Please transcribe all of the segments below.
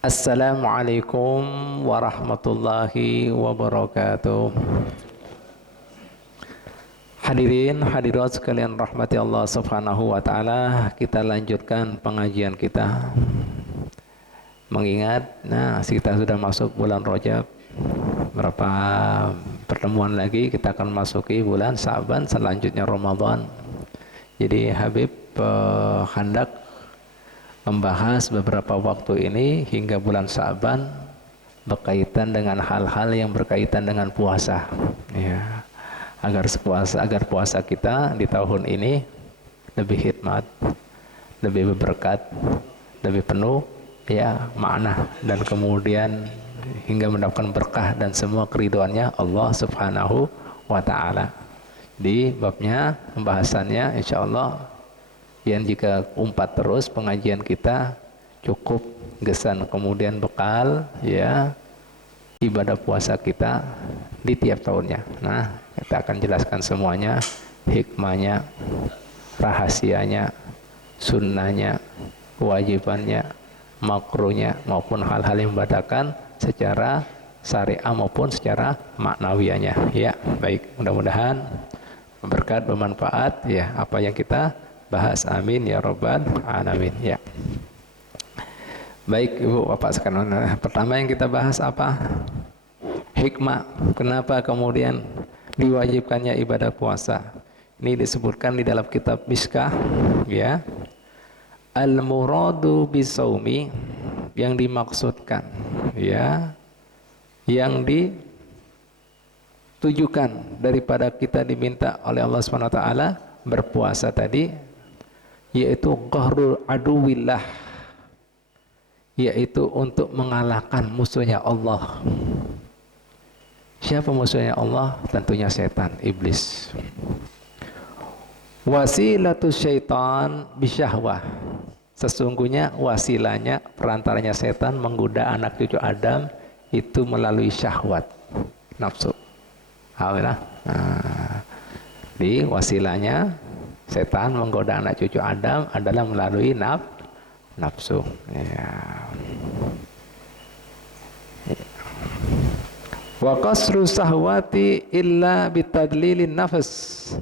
Assalamualaikum warahmatullahi wabarakatuh. Hadirin hadirat sekalian rahmati Allah Subhanahu wa taala, kita lanjutkan pengajian kita. Mengingat kita sudah masuk bulan Rajab. Berapa pertemuan lagi kita akan masuki bulan Sa'ban, selanjutnya Ramadan. Jadi Habib hendak membahas beberapa waktu ini hingga bulan Sa'ban berkaitan dengan hal-hal yang berkaitan dengan puasa, ya, agar puasa kita di tahun ini lebih hikmat, lebih berberkat, lebih penuh ya makna, dan kemudian hingga mendapatkan berkah dan semua keridhoannya Allah Subhanahu wa taala. Di babnya pembahasannya insyaallah, yang jika umpat terus pengajian kita cukup gesan, kemudian bekal ya ibadah puasa kita di tiap tahunnya. Nah, kita akan jelaskan semuanya, hikmahnya, rahasianya, sunnahnya, kewajibannya, makruhnya, maupun hal-hal yang membedakan secara syariah maupun secara maknawianya. Ya, baik, mudah-mudahan berkat, bermanfaat ya apa yang kita bahas, amin ya rabbal alamin. Ya, baik ibu bapak sekalian, pertama yang kita bahas apa? Hikmah kenapa kemudian diwajibkannya ibadah puasa. Ini disebutkan di dalam kitab Miskah ya, al muradu bisaumi, yang dimaksudkan ya, yang ditujukan daripada kita diminta oleh Allah Subhanahu wa taala berpuasa tadi, yaitu qahrul aduwillah, yaitu untuk mengalahkan musuhnya Allah. Siapa musuhnya Allah? Tentunya setan, iblis. Wasilatus syaitan bisyahwah, sesungguhnya wasilanya, perantaranya setan menggoda anak cucu Adam itu melalui syahwat, nafsu. Alhamdulillah. Di wasilanya setan menggoda anak cucu Adam adalah melalui nafsu. Ya. Wa qasru sahwati illa bitadlilin nafs,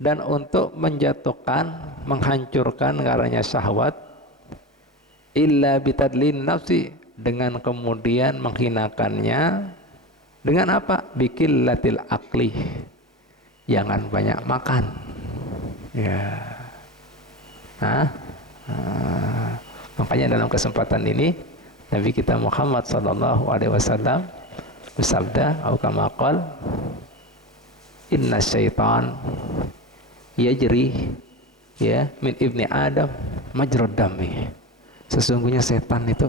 dan untuk menjatuhkan, menghancurkan karanya syahwat, illa bitadlilin nafsi, dengan kemudian menghinakannya dengan apa? Biqillatil akli, jangan banyak makan. Ya, makanya dalam kesempatan ini Nabi kita Muhammad sallallahu alaihi wasallam bersabda, atau kama qala, inna syaitan yajri ya min ibni Adam majrad dami, sesungguhnya setan itu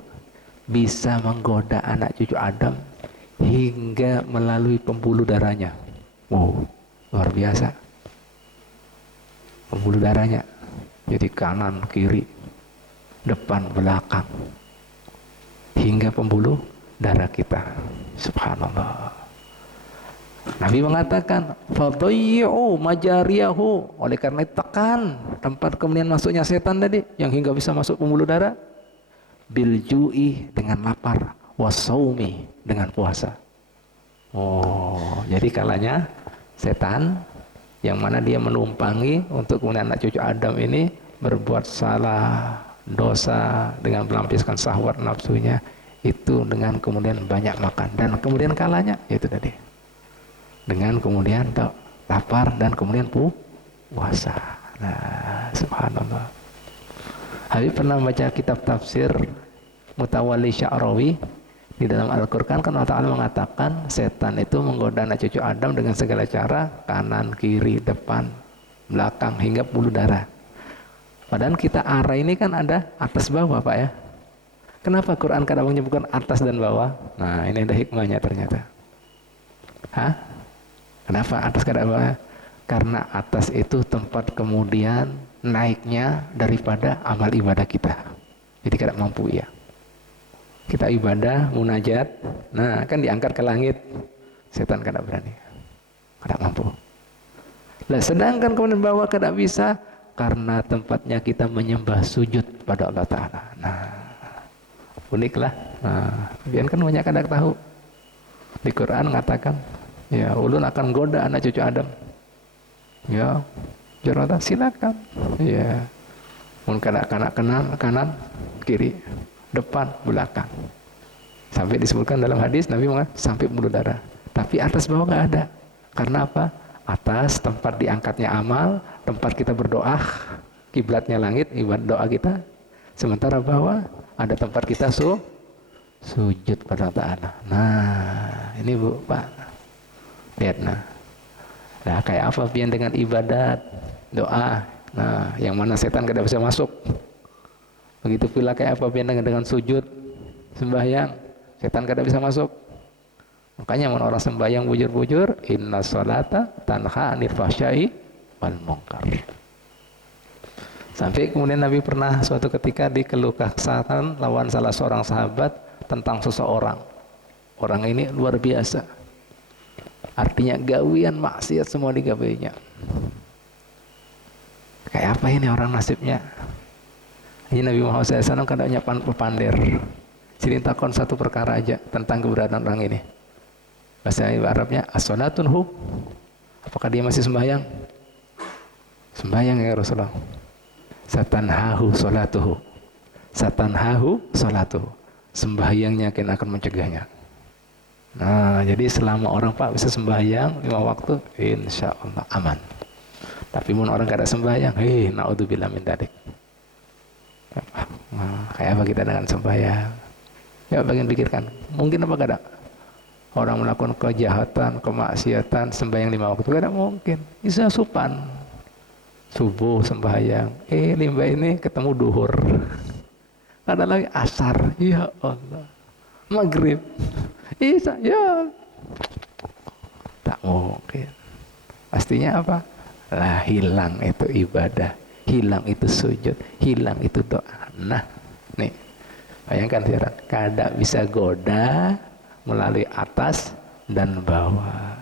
bisa menggoda anak cucu Adam hingga melalui pembuluh darahnya. Wow, luar biasa. Pembuluh darahnya, jadi kanan, kiri, depan, belakang, hingga pembuluh darah kita. Subhanallah. Nabi mengatakan, fadayyu majariyahu, oleh karena itu tekan tempat kemudian masuknya setan tadi, yang hingga bisa masuk pembuluh darah, biljui, dengan lapar, wasaumi, dengan puasa. Oh, jadi kalanya setan yang mana dia menumpangi untuk kemudian anak cucu Adam ini berbuat salah, dosa dengan melampiaskan syahwat nafsunya itu dengan kemudian banyak makan, dan kemudian kalanya itu tadi dengan kemudian lapar dan kemudian puasa. Nah, subhanallah. Habib pernah baca kitab tafsir Mutawalli Sya'rawi. Di dalam Al-Quran kan Allah Ta'ala mengatakan setan itu menggoda anak cucu Adam dengan segala cara, kanan, kiri, depan, belakang, hingga pembuluh darah. Padahal kita arah ini kan ada atas bawah Pak ya. Kenapa Quran kadang menyebutkan atas dan bawah? Nah, ini ada hikmahnya ternyata. Kenapa atas kadang bawah? Karena atas itu tempat kemudian naiknya daripada amal ibadah kita. Jadi kadang mampu ya. Kita ibadah, munajat, nah kan diangkat ke langit, setan kada berani, kada mampu. Nah, sedangkan kemudian bahwa tidak bisa karena tempatnya kita menyembah sujud pada Allah Ta'ala. Nah, unik lah. Nah, biar kan banyak kadang tahu. Di Quran mengatakan, ya ulun akan goda anak cucu Adam. Ya, Jonathan silakan. Ya, mungkin kanan, kiri, depan, belakang. Sampai disebutkan dalam hadis Nabi mengatakan sampai pembuluh darah. Tapi atas bawah nggak ada. Karena apa? Atas tempat diangkatnya amal, tempat kita berdoa, kiblatnya langit, ibadah doa kita. Sementara bawah ada tempat kita sujud pada Ta'ala. Nah, ini Bu, Pak. Lihat nah, kayak apa pian dengan ibadat, doa. Nah, yang mana setan tidak bisa masuk. Begitu pula kayak apa pian dengan sujud, sembahyang, setan tidak bisa masuk. Makanya orang sembahyang bujur-bujur, inna sholata tanha 'anil fahsya'i wal munkar. Sampai kemudian Nabi pernah suatu ketika dikeluh kesahatan lawan salah seorang sahabat tentang seseorang. Orang ini luar biasa. Artinya gawian maksiat semua digawainya. Kayak apa ini orang nasibnya? Ini Nabi Muhammad SAW kadangnya pepander. Ceritakan satu perkara aja tentang keberadaan orang ini. Bahasa Arabnya as-salatun hu. Apakah dia masih sembahyang? Sembahyang ya Rasulullah. Satanhahu salatuhu. Satanhahu salatuhu. Sembahyangnya akan mencegahnya. Nah, jadi selama orang Pak bisa sembahyang 5 waktu, insya Allah aman. Tapi mun orang kada sembahyang, naudzubillah min dzalik. Nah, kayak apa kita dengan sembahyang? Ya bagian pikirkan. Mungkin apa kada? Orang melakukan kejahatan, kemaksiatan, sembahyang 5 waktu kada mungkin. Bisa supan. Subuh sembahyang, limbah ini ketemu duhur. Ada lagi asar, ya Allah. Maghrib, Isya, ya tak mungkin. Pastinya apa? Lah hilang itu ibadah, hilang itu sujud, hilang itu doa. Nah, nih bayangkan sekarang, kada bisa goda melalui atas dan bawah.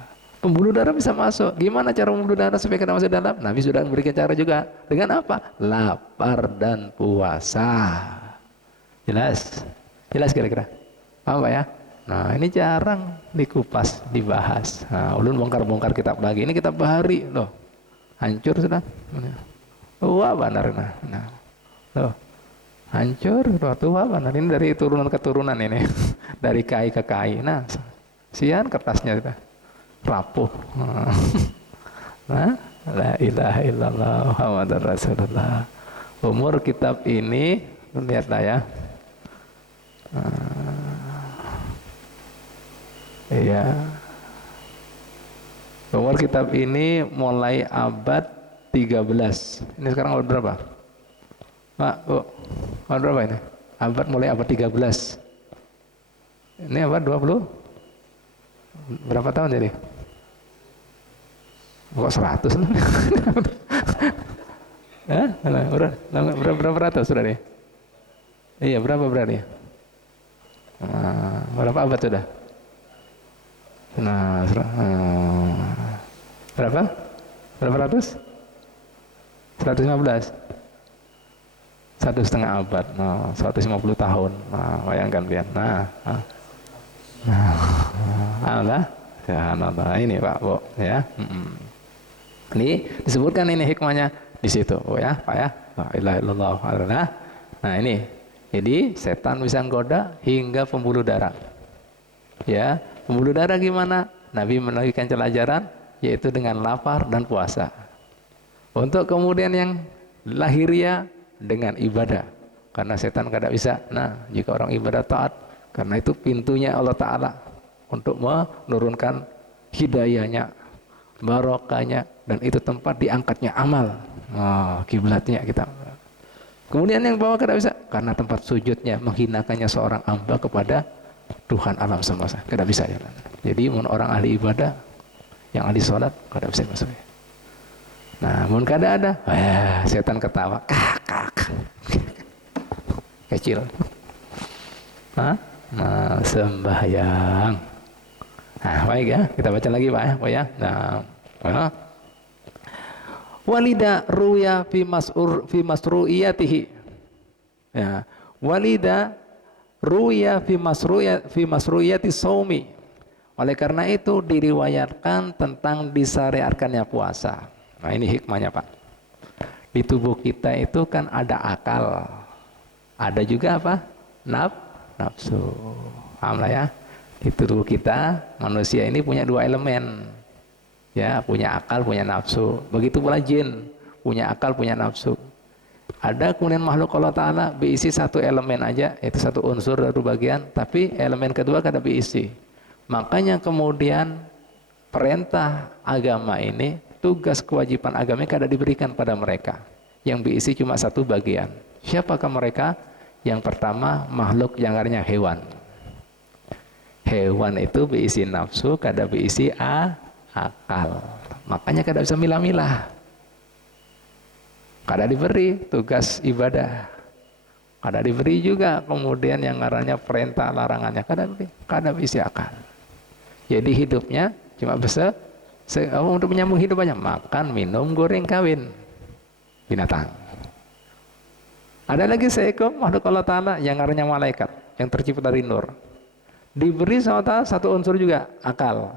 Pembuluh darah bisa masuk. Gimana cara pembuluh darah supaya kita masuk dalam? Nabi sudah memberikan cara juga. Dengan apa? Lapar dan puasa. Jelas? Jelas kira-kira? Paham Pak ya? Nah, ini jarang dikupas, dibahas. Nah, ulun bongkar-bongkar kitab lagi. Ini kitab Bahari loh. Hancur sudah. Wah, benar nah. Loh. Hancur, tua benar. Ini dari turunan ke turunan ini. Dari kai ke kai. Nah, sian kertasnya sudah rapuh. Nah, la ilaha illallah Muhammadur Rasulullah. Umur kitab ini lihatlah ya. Iya. Umur kitab ini mulai abad 13. Ini sekarang abad berapa? Pak, Bu. Abad berapa ini? Abad mulai abad 13. Ini abad 20? Berapa tahun jadi? Kok 100 lah. Berapa ratus sudah nih? Iya, berapa berarti? Berapa abad sudah? Nah, berapa? Berapa ratus? 115? 1,5 abad. Nah, 150 tahun. Nah, bayangkan lihat. Allah. Ya, ini Pak, Bu, ya. Ini disebutkan ini hikmahnya di situ, Bu ya, Pak ya. La ilaha illallah. Nah, ini. Jadi setan bisa menggoda hingga pembuluh darah. Ya, pembuluh darah gimana? Nabi memberikan pelajaran yaitu dengan lapar dan puasa. Untuk kemudian yang lahiriah dengan ibadah. Karena setan kada bisa. Nah, jika orang ibadah taat, karena itu pintunya Allah Ta'ala untuk menurunkan hidayahnya, barokahnya, dan itu tempat diangkatnya amal. Kiblatnya kita. Kemudian yang bawah kada bisa, karena tempat sujudnya menghinakannya seorang hamba kepada Tuhan alam semesta. Kada bisa ya. Jadi orang ahli ibadah, yang ahli sholat, kada bisa masuk. Nah, mun kada ada, setan ketawa, kak. Kecil. Nah, sembahyang. Nah, baik ya, kita baca lagi Pak ya. Nah, Walida ruya fi masru'iyatihi. Ya, walida ruya fi masru'iyati saumi. Oleh karena itu diriwayatkan tentang disyariatkannya puasa. Nah, ini hikmahnya, Pak. Di tubuh kita itu kan ada akal. Ada juga apa? Nafsu. Paham lah ya? Di tubuh kita manusia ini punya dua elemen. Ya, punya akal, punya nafsu. Begitu pula jin, punya akal, punya nafsu. Ada kemudian makhluk Allah Ta'ala berisi satu elemen aja, yaitu satu unsur dari bagian, tapi elemen kedua kada berisi. Makanya kemudian perintah agama ini, tugas kewajiban agama kada diberikan pada mereka. Yang berisi cuma satu bagian. Siapakah mereka? Yang pertama, makhluk yang artinya hewan. Hewan itu berisi nafsu, kada berisi akal. Makanya kada bisa milah-milah. Kada diberi tugas ibadah. Kada diberi juga kemudian yang ngarannya perintah larangannya. Kada berisi akal. Jadi hidupnya cuma bisa untuk menyambung hidup aja. Makan, minum, goreng, kawin. Binatang. Ada lagi seekor makhluk Allah Ta'ala yang ngarannya malaikat. Yang tercipta dari nur. Diberi sama Allah satu unsur juga. Akal.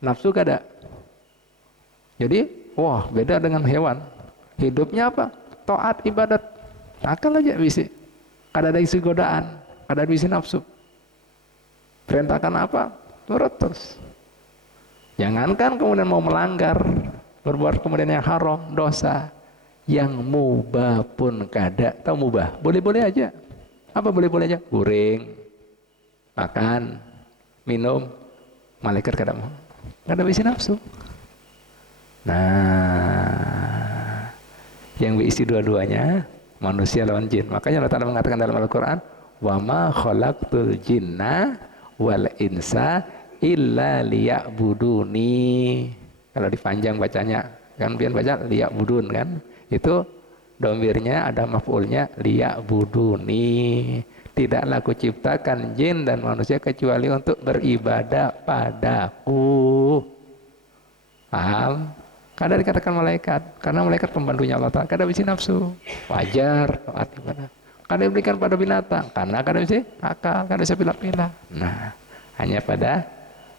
Nafsu kada. Jadi, wah beda dengan hewan. Hidupnya apa? Taat, ibadat. Akal aja bisi. Kada ada isi godaan. Kada ada isi nafsu. Perintahkan apa? Nurut terus. Jangankan kemudian mau melanggar. Berbuat kemudian yang haram, dosa. Yang mubah pun kada. Tahu mubah? Boleh-boleh aja. Apa boleh-boleh aja? Goreng. Makan. Minum. Malaikat kada mau. Kada isi nafsu. Nah, yang berisi dua-duanya manusia lawan jin. Makanya Allah Ta'ala mengatakan dalam Al-Quran, wa ma khalaqtul jinna wal insa illa liya'buduni. Kalau dipanjang bacanya, kan biar baca liya'budun kan. Itu domirnya ada maf'ulnya liya'buduni. Tidaklah kuciptakan jin dan manusia kecuali untuk beribadah padaku. Paham? Kada dikatakan malaikat, karena malaikat pembantunya Allah Ta'ala. Kada bisa nafsu, wajar. Kada diberikan pada binatang, karena kada bisa akal, kada bisa pilih-pilih. Nah, hanya pada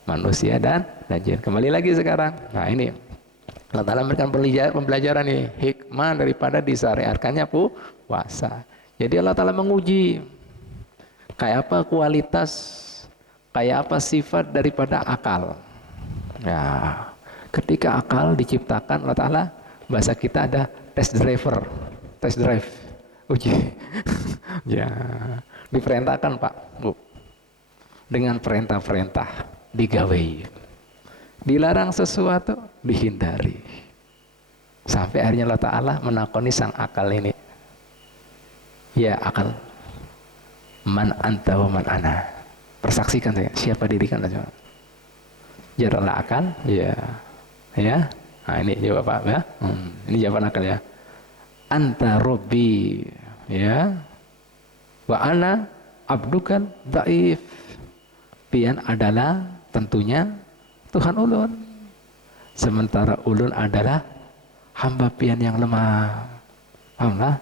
manusia dan jin. Kembali lagi sekarang. Nah ini, Allah Ta'ala memberikan pembelajaran nih, hikmah daripada disyariatkannya puasa. Jadi Allah Ta'ala menguji, kayak apa kualitas, kayak apa sifat daripada akal. Ya. Ketika akal diciptakan Allah Ta'ala, bahasa kita ada test drive, uji. Ya, diperintahkan Pak, Bu, dengan perintah-perintah digawai, dilarang sesuatu dihindari, sampai akhirnya Allah Ta'ala menakoni sang akal ini, ya akal, man anta wa man ana, persaksikan saya, siapa diri kan? Jadilah akal, ya. Ya, nah ini jawab Pak ya. Ini jawaban akal ya. Anta Robbi, ya. Wa ana abdukan dhaif. Pian adalah tentunya Tuhan ulun. Sementara ulun adalah hamba pian yang lemah. Paham lah?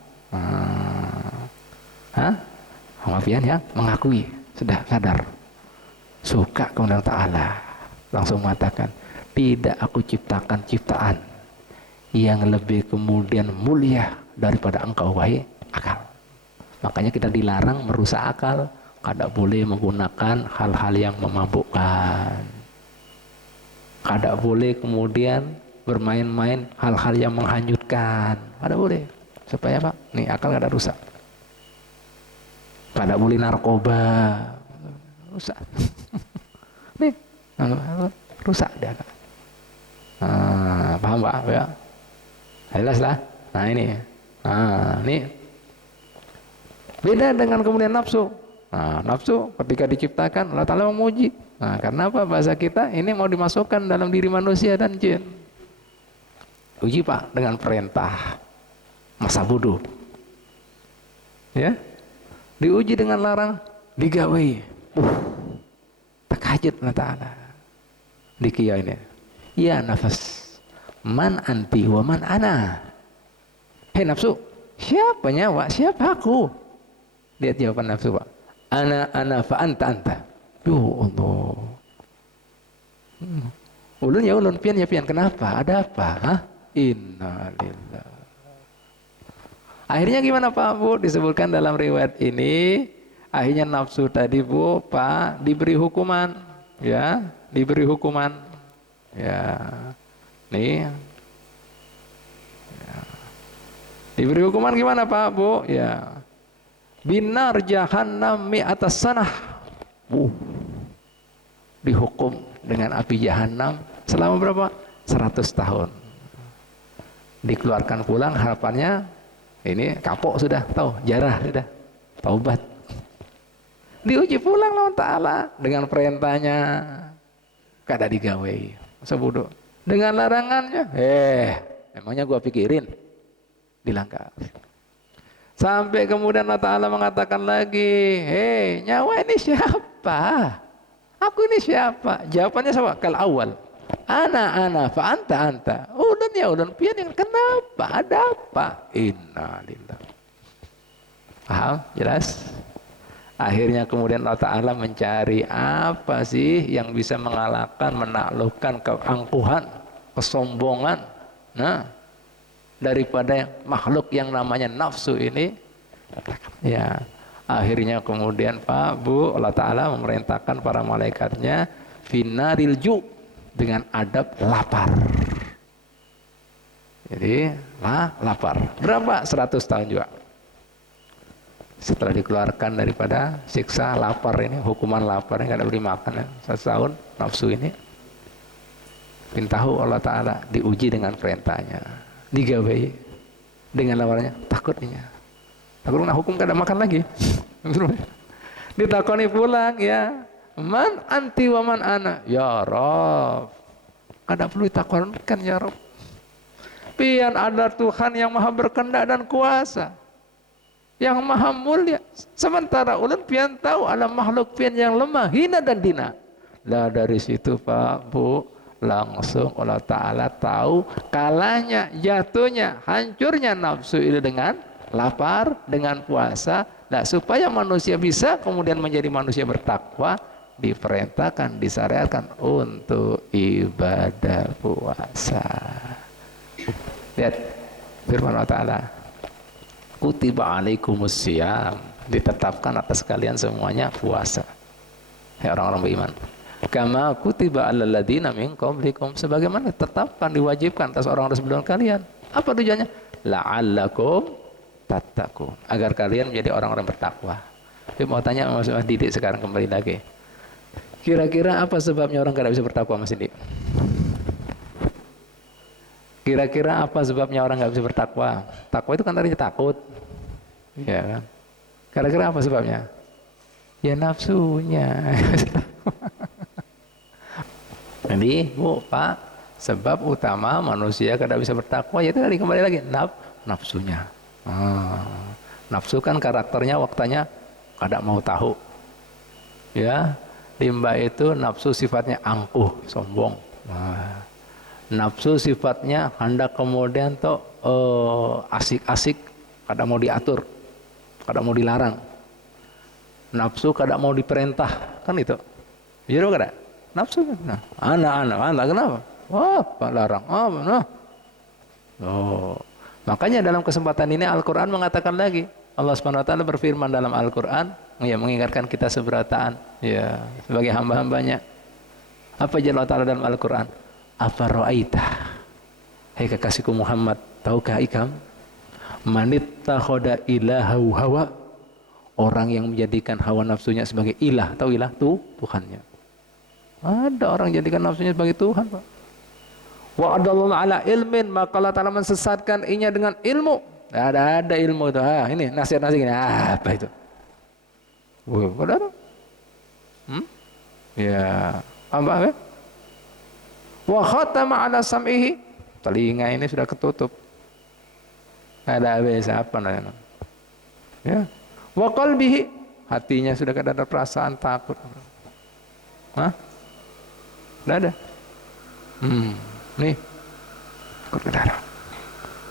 Hamba pian yang mengakui, sudah sadar. Suka kepada Ta'ala. Langsung mengatakan, tidak aku ciptakan ciptaan yang lebih kemudian mulia daripada engkau wahai akal. Makanya kita dilarang merusak akal, kada boleh menggunakan hal-hal yang memabukkan, kada boleh kemudian bermain-main hal-hal yang menghanyutkan, kada boleh. Supaya apa? Nih akal kada rusak. Kada boleh narkoba, rusak. Nih rusak dia. Paham Pak ya? Jelas lah. Nah ini beda dengan kemudian nafsu. Nah, nafsu ketika diciptakan Allah Ta'ala memuji. Nah, karena apa? Bahasa kita ini mau dimasukkan dalam diri manusia dan jin. Uji Pak dengan perintah masa bodoh. Ya, diuji dengan larang, digawai. Terkajut Allah Ta'ala. Dikia ini. Ya nafas, Man anti wa man ana. Hei nafsu, siapa nyawa? Siapa aku? Lihat jawaban nafsu, Pak. Ana fa anta. Ya Allah. Ulun ya ulun, pian ya pian. Kenapa? Ada apa? Hah? Innalillah. Akhirnya gimana Pak Bu? Disebutkan dalam riwayat ini, akhirnya nafsu tadi Bu, Pak, diberi hukuman, ya, diberi hukuman, ya, nih, ya. Diberi hukuman gimana Pak Bu? Ya, binar jahannam mi'atas sanah, dihukum dengan api jahanam selama berapa? 100 tahun. Dikeluarkan pulang, harapannya ini kapok sudah, tahu, jarah sudah, taubat. Diuji pulang lawan Ta'ala dengan perintahnya, kada digawe, sebodoh. Dengan larangannya, emangnya gua pikirin, dilanggar. Sampai kemudian Allah Ta'ala mengatakan lagi, nyawa ini siapa? Aku ini siapa? Jawabannya sama, kal awal. Ana fa anta. Ulun ya ulun pian yang kenapa? Ada apa? Innalillah. Paham? Jelas? Akhirnya kemudian Allah Ta'ala mencari apa sih yang bisa mengalahkan, menaklukkan keangkuhan, kesombongan, nah, daripada makhluk yang namanya nafsu ini. Ya, akhirnya kemudian Pak Bu, Allah Ta'ala memerintahkan para malaikatnya finaril ju, dengan adab lapar. Jadi lapar. Berapa? 100 tahun juga. Setelah dikeluarkan daripada siksa lapar ini, hukuman lapar ini, nggak ada beri makan ya, 1 tahun nafsu ini. Pintahu Allah Ta'ala diuji dengan perintahnya, digawai dengan lawannya, takutnya. Takut kena hukum kada makan lagi. Ditakoni pulang ya, man anti wa man ana. Ya Rabb, kada perlu ditakonkan ya Rabb. Pian ada Tuhan yang maha berkehendak dan kuasa, yang maha mulia. Sementara ulun pian tahu ada makhluk pian yang lemah, hina dan dina. Lah dari situ Pak Bu, langsung Allah Ta'ala tahu kalahnya, jatuhnya, hancurnya nafsu itu dengan lapar, dengan puasa. Nah, supaya manusia bisa kemudian menjadi manusia bertakwa, diperintahkan, disyariatkan untuk ibadah puasa. Lihat firman Allah Ta'ala, kutiba alaikumus syiyam, ditetapkan atas kalian semuanya puasa. Hai orang-orang beriman, kama kutiba alal ladzina min qablikum, sebagaimana ditetapkan, diwajibkan atas orang-orang sebelum kalian. Apa tujuannya? La'allakum tattaqun, agar kalian menjadi orang-orang bertakwa. Saya mau tanya Mas Didik sekarang kembali lagi. Kira-kira apa sebabnya orang tidak bisa bertakwa Mas Didik? Kira-kira apa sebabnya orang nggak bisa bertakwa? Takwa itu kan artinya takut, ya kan? Kira-kira apa sebabnya? Ya nafsunya. Jadi Bu, Pak, sebab utama manusia tidak bisa bertakwa yaitu tadi, kembali lagi nafsunya. Nafsu kan karakternya, waktanya kada mau tahu. Ya, limbah itu nafsu sifatnya angkuh, sombong. Nafsu sifatnya hendak kemudian asik-asik, kada mau diatur, kada mau dilarang. Nafsu kada mau diperintah, kan itu. Jadi kada? Nafsu kan. Nah, anak kenapa? Pak larang. Nah. Makanya dalam kesempatan ini Al-Qur'an mengatakan lagi, Allah Subhanahu wa taala berfirman dalam Al-Qur'an, ya, mengingatkan kita seberataan, ya, sebagai hamba-hambanya. Apa jalan Allah Ta'ala dalam Al-Qur'an? Apa ra'aita, hai kekasihku Muhammad, tahukah ikam, manittakhadha ilahahu hawa, orang yang menjadikan hawa nafsunya sebagai ilah. Tahu ilah tuh Tuhannya. Ada orang jadikan nafsunya sebagai Tuhan, Pak. Wa adallahu ala ilmin, maka Allah Ta'ala mensesatkan inya dengan ilmu. Ada ilmu itu. Ini nasihat gini. Apa itu? Ada? Ya, apa? Wa khatama ala sam'ihi, telinga ini sudah ketutup. Ada biasa apa namanya? Ya. Wa qalbihi, hatinya sudah ada perasaan takut. Hah? Tidak ada. Nih. Keluar darah.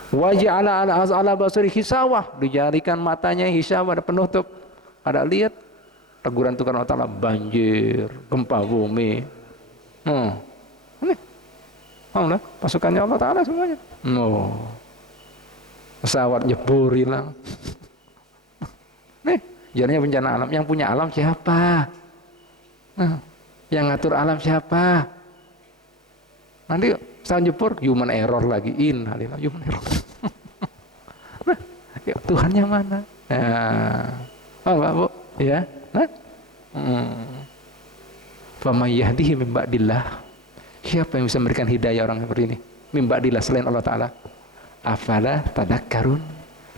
Wa ja'ala ala basari hisawah, dijadikan matanya hisawah, ada penutup. Ada lihat teguran Tuhan Allah Ta'ala, banjir, gempa bumi. Ini Allah, pasukannya Allah Ta'ala semuanya. Pesawat jebur hilang. Nih, jadinya bencana alam. Yang punya alam siapa? Yang ngatur alam siapa? Nanti pesawat jebur, human error lagi. Human error. Nah, ya, Tuhannya mana? Pak Bu, ya. Faman yahdihi min ba'dillah. Siapa yang bisa memberikan hidayah orang seperti ini? Min ba'dillah, selain Allah Ta'ala. Afala tadakkarun.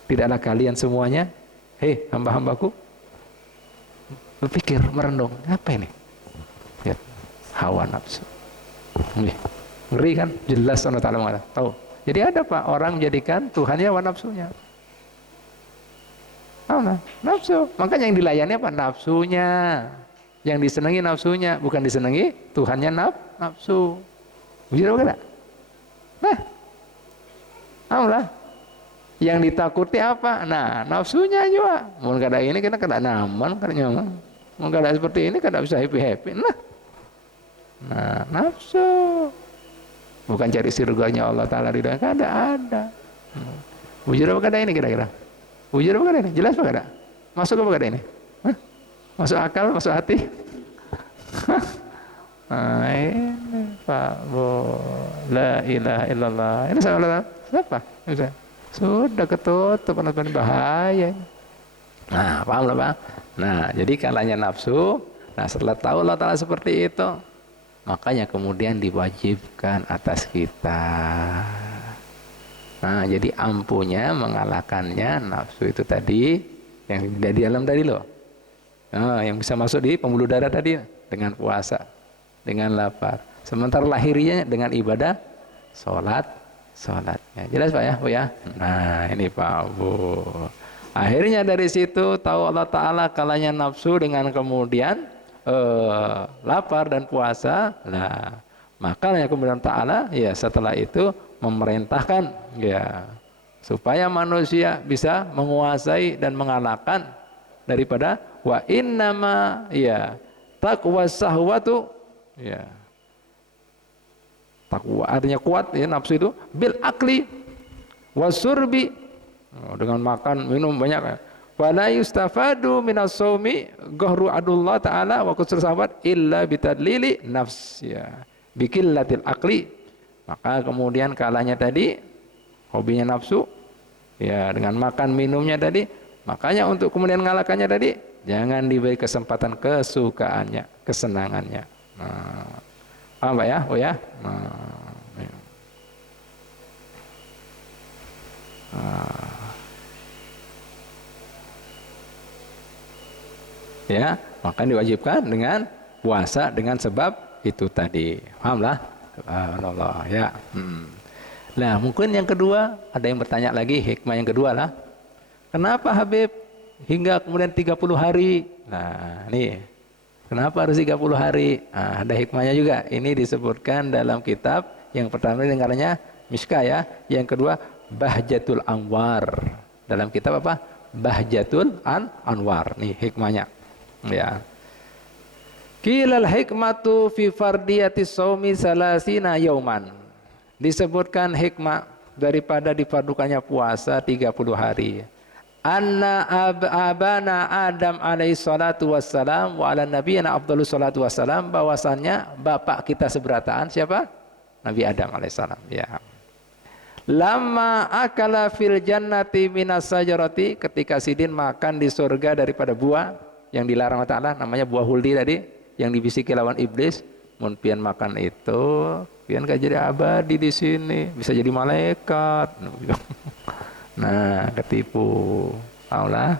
Tidaklah kalian semuanya, hei hamba-hambaku, berpikir, merenung, apa ini? Lihat, hawa nafsu. Ngeri kan? Jelas Allah Ta'ala mengatakan. Tahu. Jadi ada Pak, orang menjadikan Tuhannya hawa nafsunya. Nafsu. Makanya yang dilayani apa? Nafsunya. Yang disenangi nafsunya, bukan disenangi Tuhannya nafsu. Begitu apa? Nah, Allah. Yang ditakuti apa? Nah, nafsunya juga. Mau kada ini kita kada nyaman, kada nyaman. Mau kada seperti ini kada bisa happy. Nah, nafsu. Bukan cari surganya Allah Ta'ala di dunia, kada ada. Bujur apa kada ini kira-kira? Bujur apa kada ini? Jelas apa kada? Masuk apa kada ini? Masuk akal, masuk hati? Nah, ini Pak Bu, la ilaha illallah. Ini siapa? Sudah ketutup, penonton bahaya. Nah, paham lah Pak? Nah, jadi kalanya nafsu. Nah, setelah tahu Allah Ta'ala seperti itu, makanya kemudian diwajibkan atas kita. Nah, jadi ampunya mengalahkannya nafsu itu tadi, yang di dalam tadi loh. Nah, yang bisa masuk di pembuluh darah tadi dengan puasa, dengan lapar. Sementara lahirianya dengan ibadah, sholatnya. Jelas Pak ya, Bu ya? Nah, ini Pak Bu. Akhirnya dari situ tahu Allah Ta'ala kalanya nafsu dengan kemudian lapar dan puasa. Nah, makanya kemudian Ta'ala ya setelah itu memerintahkan ya supaya manusia bisa menguasai dan mengalahkan daripada wa innama ya taqwa sahwatu ya. Takwa artinya kuat ya nafsu itu bil akli wasurbi, dengan makan minum banyak. Wala yustafadu minas saumi ghahru adullah ta'ala wa qusur sahabat illa bitadlili nafs ya biqillatil akli. Maka kemudian kalanya tadi hobinya nafsu ya dengan makan minumnya tadi, makanya untuk kemudian mengalahkannya tadi jangan diberi kesempatan kesukaannya, kesenangannya. Nah, paham Pak ya? Oh ya. Ya, maka diwajibkan dengan puasa dengan sebab itu tadi. Pahamlah? Allah ya. Nah, mungkin yang kedua ada yang bertanya lagi, hikmah yang kedua lah. Kenapa Habib hingga kemudian 30 hari? Nah, nih. Kenapa harus 30 hari? Nah, ada hikmahnya juga. Ini disebutkan dalam kitab yang pertama ini namanya Mishkah ya. Yang kedua Bahjatul Anwar. Dalam kitab apa? Bahjatul Anwar. Nih hikmahnya. Ya. Qilal hikmatu fi fardiyati shaumi salasina yauman. Disebutkan hikmah daripada difardukannya puasa 30 hari. Anna abana Adam alaihi salatu wassalam wa ala nabiyina afdhalus salatu wassalam, bahwasannya bapak kita seberataan siapa? Nabi Adam alaihissalam ya. Lama akala fil jannati minas sajarati, ketika sidin makan di surga daripada buah yang dilarang Allah Ta'ala, namanya buah huldi tadi yang dibisiki lawan iblis. Mun pian makan itu pian gak jadi abadi di sini, bisa jadi malaikat. Nah, ketipu. Allah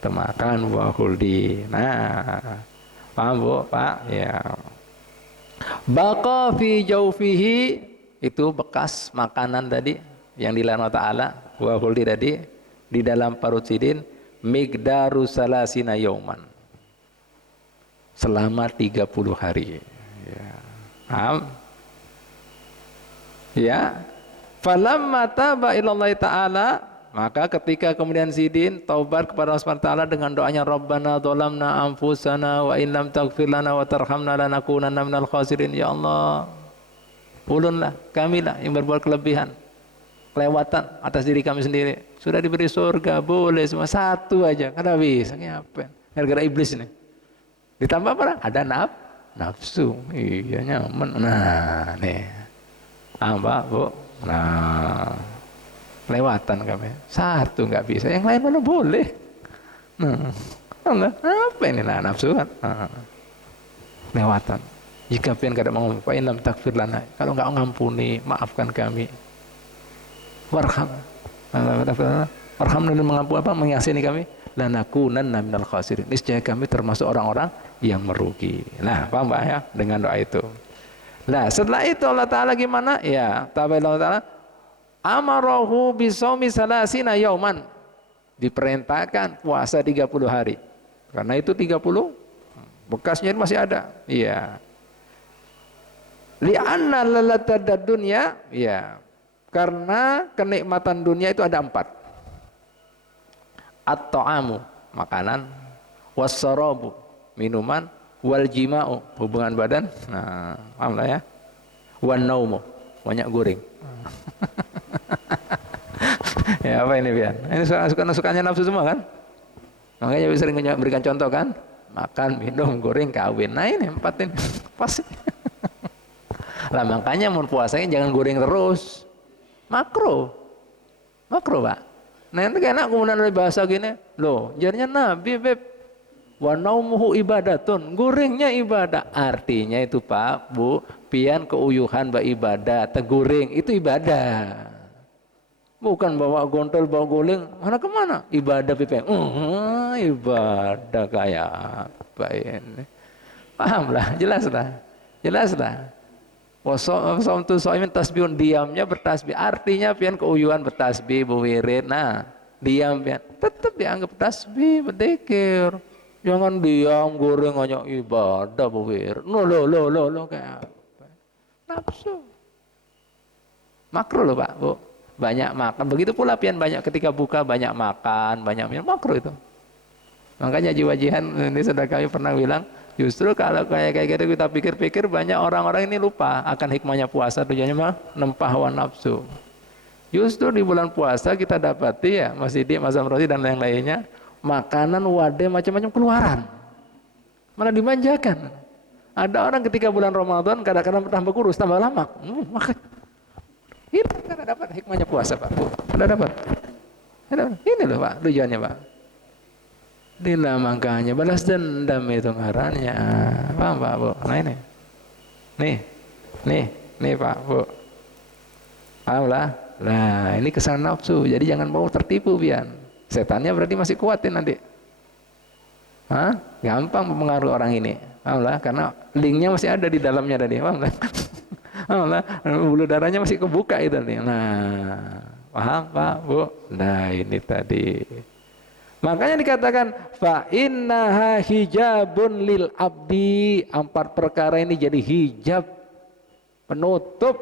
temakan buah huldi. Nah, paham Bu, Pak? Ya. Baqa fi jaufihi, itu bekas makanan tadi yang dilarang Allah Ta'ala, buah huldi tadi di dalam parut sidin migdaru salasina yauman, selama 30 hari ya. Paham? Ya. Falamma taba ilallahi ta'ala, maka ketika kemudian Sidin taubat kepada Allah Subhanahu wa taala dengan doanya Rabbana dzalamna anfusana wa in lam taghfir lana wa tarhamna lanakunanna minal khasirin. Ya Allah, ulunlah kamilah yang berbuat kelebihan, kelewatan atas diri kami sendiri. Sudah diberi surga, boleh semua, satu aja karena bisa ngapain? Gara-gara iblis ini. Ditambah apa? Ada nafsu. Iya nyaman. Nah, nih. Apa, Bu? Nah, lewatan kami. Satu nggak bisa, yang lain mana boleh. Nah, Allah, apa ini lah nafsu kan? Nah, lewatan. Jika pian kada mau fa in lam taghfir lana, kalau enggak mengampuni, maafkan kami. Warham. Warhamna, mengampuni apa? Mengasihani kami. Lanakunanna minal khasirin. Niscaya kami termasuk orang-orang yang merugi. Nah, paham Pak ya dengan doa itu. Nah, setelah itu Allah Ta'ala gimana? Ya, Allah Ta'ala amarahu bisaumi salasina yauman. Diperintahkan puasa 30 hari. Karena itu 30 bekasnya masih ada. Iya. Li'anna lalatad dunya, ya. Karena kenikmatan dunia itu ada 4. At-ta'amu, makanan, was-sarabu, minuman, wal jima'u, hubungan badan. Nah, paham lah ya. Wan naumu, banyak goreng. Ya apa ini Bian? Ini suka-sukanya nafsu semua kan? Makanya bisa sering berikan contoh kan? Makan, minum, goreng, kawin. Nah ini 4 ini pasti. Lah makanya mau puasanya jangan goreng terus. Makro Pak. Nah itu enak kemudian ada bahasa gini, loh jadinya Nabi beb. Wa naumuhu ibadatun, gorengnya ibadah. Artinya itu Pak, Bu, pian keuyuhan ibadah, tegoreng itu ibadah. Bukan bawa gontel, bawa goling, mana kemana? Ibadah pipen. Ibadah kayak apa ini? Paham lah, jelas lah. Wasam tu soimin tasbihun, diamnya bertasbih. Artinya pian keuyuhan bertasbih, berwirid. Nah, diam pian, tetap dianggap tasbih, berzikir. Jangan diam goreng hanya ibadah berwirid. Lo kayak apa? Nafsu. Makruh loh Pak, Bu. Banyak makan. Begitu pula pian banyak ketika buka banyak makan, banyak minum, makruh itu. Makanya jiwa-jihan ini sudah kami pernah bilang, justru kalau kayak gitu kita pikir-pikir banyak orang-orang ini lupa akan hikmahnya puasa, tujuannya mah nempah hawa nafsu. Justru di bulan puasa kita dapati ya Mas Didi, Mas Amrodi dan lain-lainnya, makanan wadah macam-macam keluaran. Malah dimanjakan. Ada orang ketika bulan Ramadan kadang-kadang tambah kurus, tambah lama. Makan. Itu kita dapat hikmahnya puasa Pak. Ada dapat. Ini loh Pak, tujuannya Pak. Inilah makanya balas dendam itu ngarannya. Paham Pak, Bu? Nah ini. Nih Pak, Bu. Paham lah? Nah, ini kesan nafsu. Jadi jangan mau tertipu pian. Setannya berarti masih kuatin nanti. Hah? Gampang mempengaruhi orang ini. Paham lah? Karena linknya masih ada di dalamnya tadi. Paham lah? Paham lah? Bulu darahnya masih kebuka itu nih. Nah, paham Pak, Bu? Nah, ini tadi. Makanya dikatakan fa innaha hijabun lil abdi. 4 perkara ini jadi hijab, penutup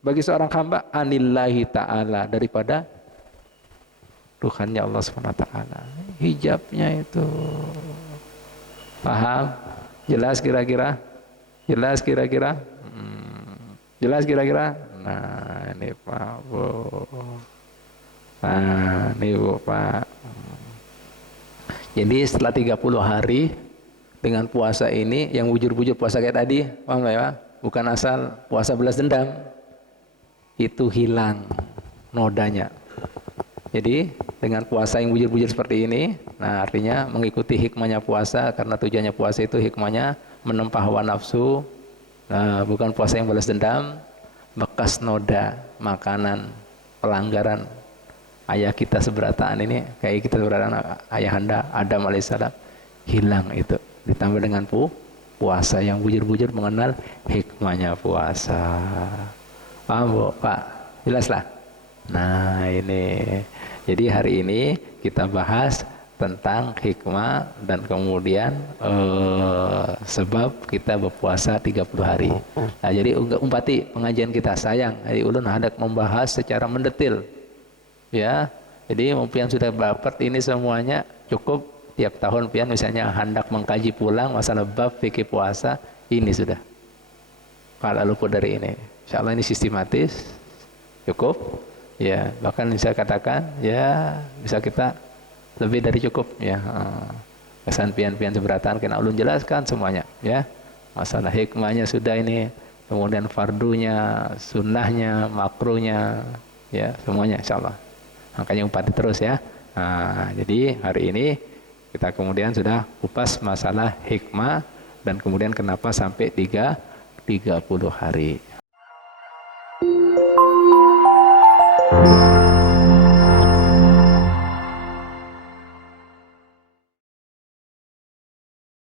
bagi seorang hamba anillahi ta'ala, daripada Tuhannya Allah SWT. Hijabnya itu. Paham? Jelas kira-kira? Jelas kira-kira? Jelas kira-kira? Nah ini Pak, Bu. Nah ini Bu, Pak. Jadi setelah 30 hari dengan puasa ini, yang bujur-bujur puasa kayak tadi, paham gak ya? Bukan asal puasa balas dendam, itu hilang nodanya. Jadi dengan puasa yang bujur-bujur seperti ini, nah artinya mengikuti hikmahnya puasa, karena tujuannya puasa itu hikmahnya menempah hawa nafsu. Nah, bukan puasa yang balas dendam, bekas noda makanan pelanggaran ayah kita seberataan ini, kayak kita seberataan ayahanda Adam alaihissalam, hilang itu, ditambah dengan puasa yang bujur-bujur mengenal hikmahnya puasa. Paham Bu, Pak? Jelas lah. Nah ini, jadi hari ini kita bahas tentang hikmah dan kemudian sebab kita berpuasa 30 hari. Nah, jadi umpati pengajian kita sayang, jadi ulun hendak membahas secara mendetil. Ya. Jadi pian sudah dapat ini semuanya cukup tiap tahun pian misalnya hendak mengkaji pulang masalah bab fikih puasa ini sudah. Kalau luput dari ini, insyaallah ini sistematis cukup. Ya, bahkan saya katakan ya bisa kita lebih dari cukup ya. Kesan pian-pian seberatan kena ulun jelaskan semuanya ya. Masalah hikmahnya sudah ini, kemudian fardunya, sunnahnya, makruhnya ya, semuanya insyaallah. Makanya umpati terus ya. Nah, jadi hari ini kita kemudian sudah kupas masalah hikmah dan kemudian kenapa sampai 30 hari.